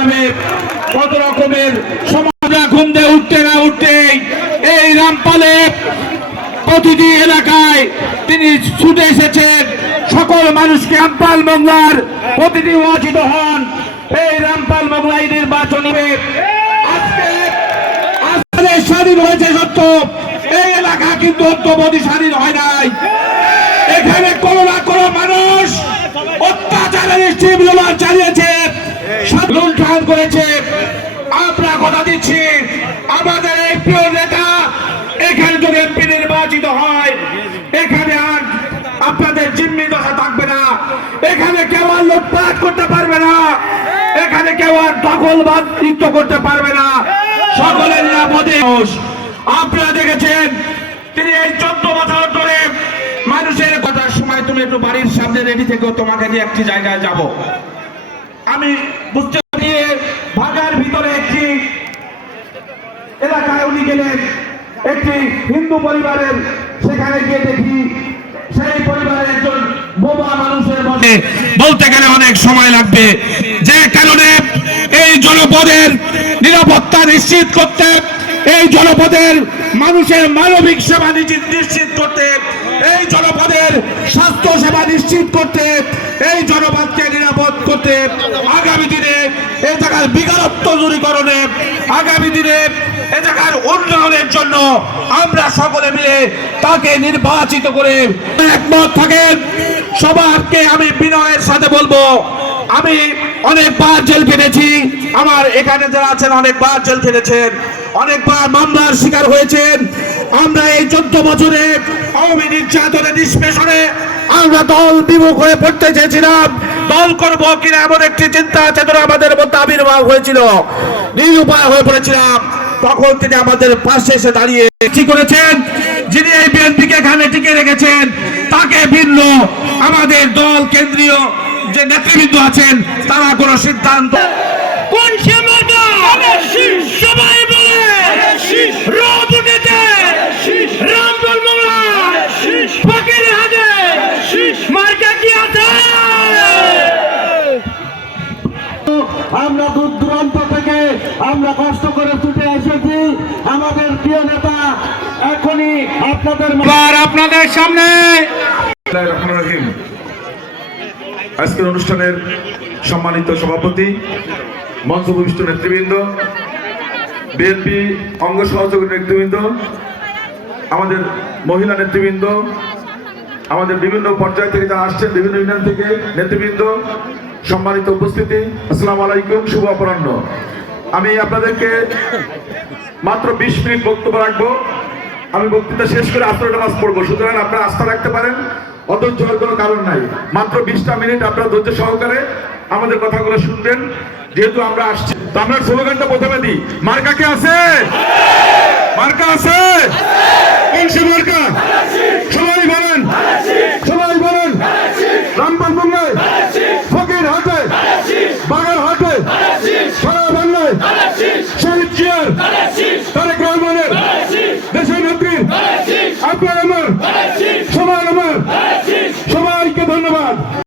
যাবে, কত রকমের সমাজ ঘুম দিয়ে উঠতে না উঠতেই এই রামপালে প্রতিটি এলাকায় তিনি ছুটে এসেছেন। সকল মানুষকে রামপাল মোংলার প্রতিটি ওয়াচিত হন। এই রামপাল মোংলাই নির্বাচনী আজকে স্বাধীন হয়েছে সত্য, এই এলাকা কিন্তু অদ্যবধি স্বাধীন হয় নাই। এখানে কোনো না কোনো মানুষ অত্যাচারের স্টিমুলার চালিয়েছে, লুণ্ঠন করেছে। আমরা কথা দিচ্ছি, আমাদের এই প্রিয় নেতা এখানে যদি এমপি নির্বাচিত হয়, এখানে আর আপনাদের জিম্মি দশা থাকবে না। এখানে কেউ আর লুটপাট করতে পারবে না, এখানে কেউ আর দখলবাদ করতে পারবে না। সকলের নিরাপদে আপনারা দেখেছেন তিনি এই 14 বছর ধরে মানুষের কথার সময় তুমি একটু বাড়ির সামনে রেডি থেকে তোমাকে নিয়ে একটি জায়গায় যাব। আমি বুঝতে পারিয়ে ঢাকার ভিতরে একটি এলাকায় উনি গেলেন, একটি হিন্দু পরিবারের, সেখানে গিয়ে দেখি সেই পরিবারের একজন বোবা মানুষের মধ্যে বলতে গেলে অনেক সময় লাগবে, যে কারণে এই জনপদের নিরাপত্তা নিশ্চিত করতে, এই জনপদের মানুষের মানবিক সেবা নিশ্চিত করতে, এই জনপদের স্বাস্থ্য সেবা নিশ্চিত করতে, এই জনপদকে নিরাপদ করতে, আগামী দিনে এই জায়গার বেকারত্ব দূরীকরণে, আগামী দিনে এ জায়গার উন্নয়নের জন্য আমরা সকলে মিলে তাকে নির্বাচিত করে একমত থাকেন। সবাইকে আমি বিনয়ের সাথে বলবো, আমি অনেকবার জেল খেটেছি, আমার এখানে যারা আছেন অনেকবার জেল খেটেছেন, অনেকবার মামলার শিকার হয়েছেন। আমরা এই 14 বছরে আওয়ামী নির্যাতনের নিষ্পেষণে আমরা দল বিমুখ হয়ে পড়তে চেয়েছিলাম। দল করবো কিনা এমন একটি চিন্তা চেতনা আমাদের মধ্যে আবির্ভাব হয়েছিল, নিরুপায় হয়ে পড়েছিলাম। তখন তিনি আমাদের পাশে এসে দাঁড়িয়ে কি করেছেন, যিনি এই বিএনপিকে এখানে টিকে রেখেছেন তাকে ভিন্ন আমাদের দল কেন্দ্রীয় যে নেতৃবৃন্দ আছেন তারা কোনো সিদ্ধান্ত কোন সবাই বলে রোদ উঠেছে রামপাল মোংলা ফকির হাজে মার্কা কি আছে। আমরা দূর দূরান্ত থেকে আমরা কষ্ট করে ছুটে এসেছি, আমাদের প্রিয় নেতা এখনই আপনাদের সামনে। আজকের অনুষ্ঠানের সম্মানিত সভাপতি, মঞ্চ উপবিষ্ট নেতৃবৃন্দ, বিএনপি অঙ্গ সহযোগী নেতৃবৃন্দ, আমাদের মহিলা নেতৃবৃন্দ, আমাদের বিভিন্ন পর্যায় থেকে যারা আসছেন, বিভিন্ন ইউনিয়ন থেকে নেতৃবৃন্দ, সম্মানিত উপস্থিতি, আসসালামু আলাইকুম, শুভ অপরাহ্ন। আমি আপনাদেরকে মাত্র 20 মিনিট বক্তব্য রাখবো। আমি বক্তৃতা শেষ করে আসরের নামাজ পড়বো, সুতরাং আপনারা আস্থা রাখতে পারেন, অধৈর্য হওয়ার কোনো কারণ নাই। মাত্র 20টা মিনিট আপনারা ধৈর্য সহকারে আমাদের কথাগুলো শুনবেন, যেহেতু আমরা আসছি। তো আমরা স্লোগানটা প্রথমে দিই, মার্কা কে আছে? মার্কা আছে? কোন সে মার্কা? সবাই বলেন, সবাই বলেন। রামপাল মোংলায়, ফকির হাটে, বাগার হাটে, সারা বাংলায় শহীদ জিয়ার, তারেক রহমানের, দেশের নেত্রী, আপনার আমার, সবার আমার, সবাইকে ধন্যবাদ।